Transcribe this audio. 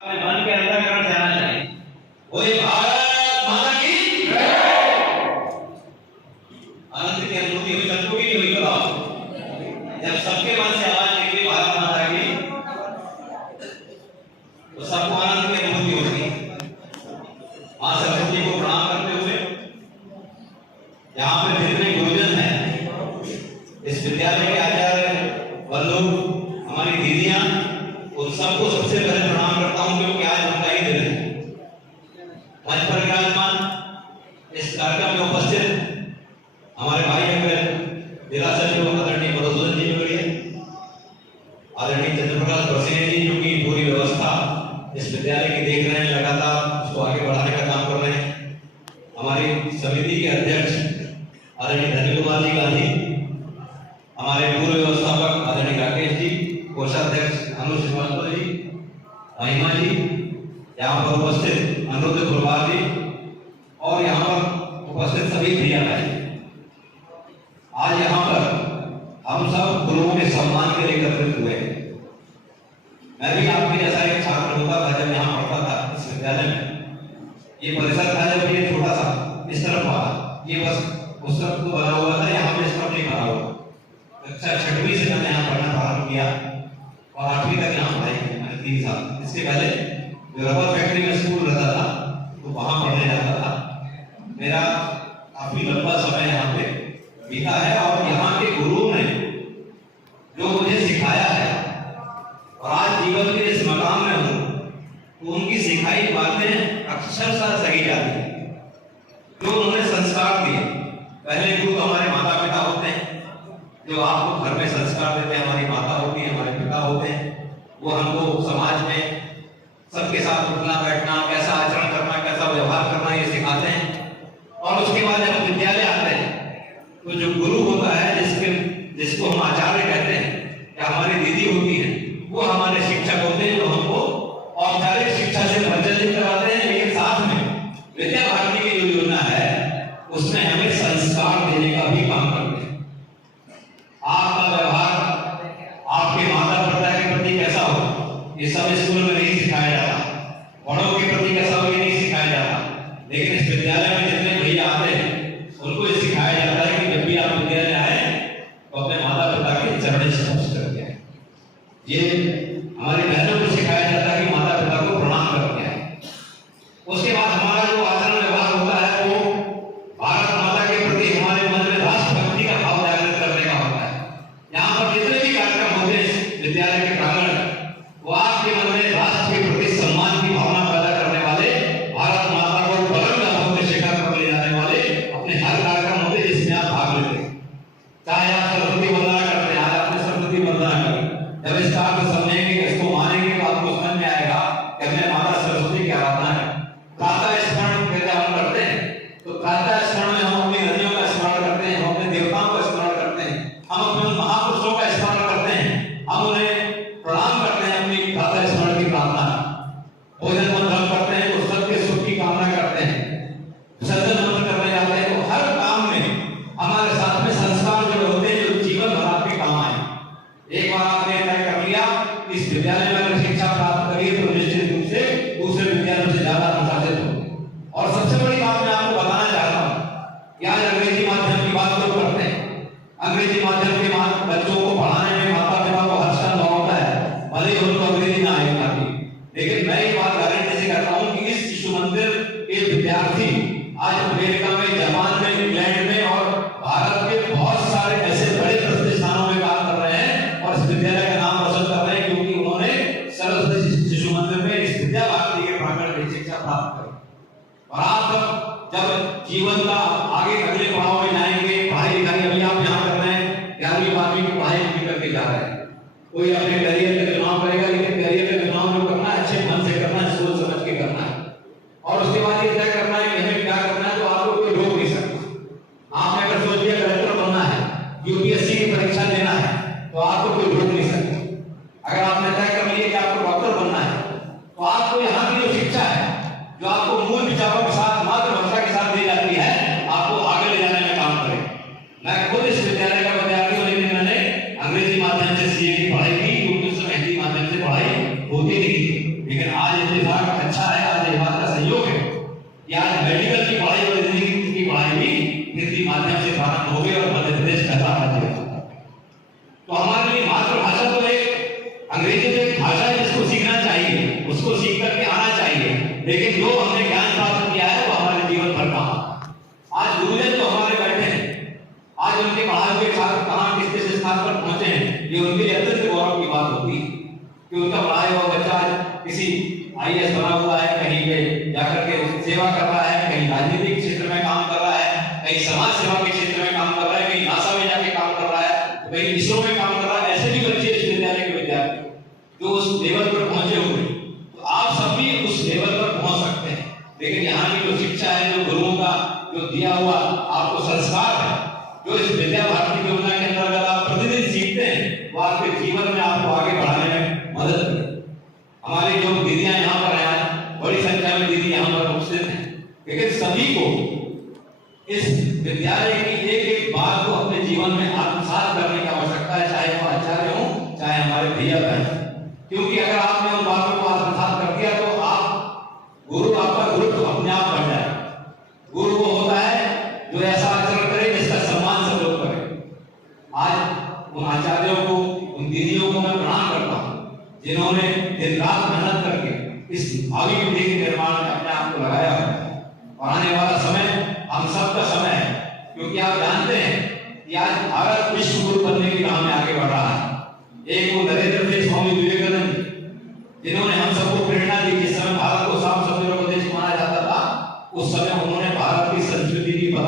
मन के अंतःकरण से आना चाहिए। वही भारत माता की जय। आनंद की अनुभूति हुई सबको की हुई बताओ। जब सबके मन से आवाज निकली भारत माता की तो सबको आनंद की अनुभूति होगी। मां सरस्वती को प्रणाम करते हुए यहाँ पे जितने गुरुजन हैं, इस विद्यालय के आचार्य बंधु, हमारी दीदियां, उन सबको सबसे पहले प्रणाम करता हूं क्योंकि आज उनका ही दिन है। मंच पर विराजमान इस कार्यक्रम में उपस्थित हमारे भाई अगर जिला सचिव आदरणीय मधुसूदन जी मौर्य, आदरणीय चंद्रप्रकाश बरसिया जी, जो कि पूरी व्यवस्था इस विद्यालय की देख रहे हैं, लगातार उसको आगे बढ़ाने का काम कर रहे हैं। हमारी समिति के अध्यक्ष आदरणीय धनी कुमार जी गांधी, हमारे पूर्व व्यवस्थापक आदरणीय राकेश जी, कोषाध्यक्ष अनुज श्रीवास्तव जी, महिमा जी, यहाँ पर उपस्थित अनुरुद्ध गुरुवार जी और यहाँ पर उपस्थित सभी भैया भाई। आज यहाँ पर हम सब गुरुओं के सम्मान के लिए एकत्रित हुए। मैं भी आपके जैसा एक छात्र होता था जब यहाँ पढ़ता था इस विद्यालय में। ये परिसर था जब ये छोटा सा इस तरफ वाला, ये बस उस तरफ तो बना हुआ था, यहाँ पे इस तरफ नहीं बना हुआ। कक्षा 6वीं से मैंने यहाँ पढ़ना प्रारंभ किया और 8वीं तक यहाँ पढ़ाई की मैंने 3 साल। इसके पहले जो रबर फैक्ट्री में स्कूल रहता था तो वहाँ पढ़ने जाता था। मेरा काफी लंबा समय यहाँ पे बीता है और यहाँ के गुरुओं ने जो मुझे सिखाया है और आज जीवन के इस मकाम में हूँ तो उनकी सिखाई बातें अक्षरशः सही जाती है। जो उन्होंने संस्कार दिए, पहले गुरु हमारे माता पिता होते हैं, जो आपको घर में संस्कार देते हैं। हमारी माता होती है, हमारे पिता होते हैं, वो हमको समाज में सबके साथ उठना बैठना, कैसा आचरण करना, कैसा व्यवहार करना, ये सिखाते हैं। और उसके बाद जब विद्यालय आते हैं तो जो गुरु होता है, जिसको हम आचार्य कहते हैं या हमारी दीदी होती है, वो हमारे शिक्षक होते हैं, जो हमको औपचारिक शिक्षा से परिचित करवाते हैं। लेकिन साथ में विद्या भारती की जो योजना है उसमें हमें संस्कार देने का भी काम करते हैं। आपका व्यवहार आपके माता पिता के प्रति कैसा हो, ये सब स्कूल में नहीं सिखाया जाता। बड़ों के प्रति कैसा हो, ये नहीं सिखाया जाता। लेकिन इस विद्यालय में जितने भैया आते हैं उनको ये सिखाया जाता है कि जब भी आप विद्यालय आए तो अपने माता पिता के चरण स्पर्श करके आए। ये हमारी बहनों को सिखाया जाता है कि माता पिता को प्रणाम करके आए। उसके बाद हमारा जो आचरण व्यवहार होता है वो भारत माता के प्रति हमारे मन में राष्ट्रभक्ति का भाव जागृत करने का होता है। यहाँ पर जितने भी कार्यक्रम होते हैं विद्यालय के प्रांगण, वो आपके मन में राष्ट्र के प्रति सम्मान की भावना पैदा करने वाले, भारत माता को बुलंद शिखर पर ले जाने वाले अपने हर कार्यक्रम होते हैं जिसमें आप भाग लेते हैं। चाहे आप सरस्वती वंदना करते हैं, आज आपने सरस्वती वंदना करी, जब इसका अर्थ समझेंगे, इसको मानेंगे तो आपको समझ में आएगा कि हमें माता सरस्वती की आराधना है। प्रातः स्मरण कैसे हम करते हैं, तो प्रातः स्मरण में हम अपनी नदियों का स्मरण करते हैं, हम अपने देवताओं का स्मरण करते हैं, हम अपने महापुरुषों का स्मरण करते हैं, हम उन्हें प्रणाम करते हैं, अपनी प्रातः स्मरण की प्रार्थना, भोजन मंत्र करते हैं तो सबके सुख की कामना करते हैं, सज्जन मंत्र करने जाते हैं। तो हर काम में हमारे साथ में संस्कार जो होते हैं जो जीवन भर आपके काम आए। एक बार आपने तय कर लिया इस विद्यालय में अगर शिक्षा प्राप्त करिए तो निश्चित रूप से दूसरे विद्यालयों से ज्यादा अनुशासित होंगे। और सबसे बड़ी बात मैं आपको बताना चाहता हूँ, आज अंग्रेजी माध्यम की बात लोग करते हैं। अंग्रेजी माध्यम के बच्चों को पढ़ाने में माता पिता को हर्ष का अनुभव होता है, भले ही उनको अंग्रेजी ना आए आती। लेकिन मैं ये बात गारंटी से कहता हूँ कि इस शिशु मंदिर के विद्यार्थी आज अमेरिका में, जापान में, इंग्लैंड में और भारत के बहुत सारे ऐसे बड़े प्रतिष्ठानों में काम कर रहे हैं और इस विद्यालय का नाम रोशन कर रहे हैं क्योंकि उन्होंने सरस्वती शिशु मंदिर में इस विद्या भारती के प्रांगण में शिक्षा प्राप्त करी। और आप सब जब जीवन का आगे अगले पड़ाव में जाएंगे, पढ़ाई लिखाई अभी आप यहाँ कर रहे हैं, 11वीं 12वीं की पढ़ाई भी करके जा रहे हैं। कोई अपने करियर का चुनाव करेगा, लेकिन करियर का चुनाव जो करना है अच्छे मन से करना है, सोच समझ के करना है। और उसके बाद ये तय करना है कि हमें क्या करना है, तो आपको कोई रोक नहीं सकता। आपने अगर सोच लिया कलेक्टर बनना है, यूपीएससी की परीक्षा देना है, तो आपको कोई रोक नहीं सकता। अगर आपने तय कर लिया कि आपको डॉक्टर बनना है, तो आपको यहाँ की जो शिक्षा है, जो आपको मूल विचारों के साथ, मातृभाषा के साथ दी जाती है, आपको आगे ले जाने में काम करें। मैं खुद इस विद्यालय का विद्यार्थी हूँ, लेकिन मैंने अंग्रेजी माध्यम से सीए की पढ़ाई की क्योंकि उस समय हिंदी माध्यम से पढ़ाई होती नहीं थी। लेकिन आज इत्तेफाक अच्छा है, आज ये बात का सहयोग है कि आज मेडिकल की पढ़ाई और इंजीनियरिंग की पढ़ाई भी हिंदी माध्यम से प्रारंभ हो गई और मध्य प्रदेश पहला राज्य है। तो हमारे लिए मातृभाषा तो एक अंग्रेजी तो एक भाषा है जिसको सीखना चाहिए, उसको सीख करके आना चाहिए, लेकिन जो हमने ज्ञान प्राप्त किया है वो हमारे जीवन भर का। आज गुरुजन जो हमारे बैठे हैं, आज उनके पढ़ाए हुए छात्र कहाँ किस किस स्थान पर पहुंचे हैं, ये उनके लिए अत्यंत गौरव की बात होती है कि उनका पढ़ाया हुआ बच्चा आज किसी IAS बना हुआ है, कहीं पे जाकर के सेवा कर रहा है, कहीं राजनीतिक क्षेत्र में काम कर रहा है, कहीं समाज सेवा के क्षेत्र में काम कर रहा है, कहीं नासा में जाके काम कर रहा है, कहीं ISRO में काम कर रहा है। ऐसे भी बच्चे इस विद्यालय के विद्यार्थी जो उस लेवल पर पहुंचे हुए, तो आप सब भी उस लेवल पर पहुंच सकते हैं। लेकिन यहाँ की जो शिक्षा है, जो गुरुओं का जो दिया हुआ आपको संस्कार है, जो इस विद्या भारती योजना के अंतर्गत आप प्रतिदिन सीखते हैं, वो आपके जीवन में आपको आगे बढ़ाने में मदद करें। हमारी जो दीदियां यहाँ पर हैं, बड़ी संख्या में दीदी यहाँ पर उपस्थित हैं, लेकिन सभी को इस विद्यालय की एक एक बात को अपने जीवन में आत्मसात करने की आवश्यकता है, चाहे वो आचार्य हो, चाहे हमारे भैया बहन। क्योंकि अगर आपने उन बातों को आत्मसात कर दिया तो आप गुरु, आपका गुरुत्व अपने आप बढ़ जाए। गुरु वो होता है जो ऐसा आचरण करे जिसका सम्मान सब लोग करें। आज उन आचार्यों को, उन दीदियों को मैं प्रणाम करता हूँ जिन्होंने दिन रात मेहनत करके इस भावी पीढ़ी के निर्माण में अपने आप को लगाया है। और आने वाला समय हम सबका समय है, क्योंकि आप जानते हैं कि आज भारत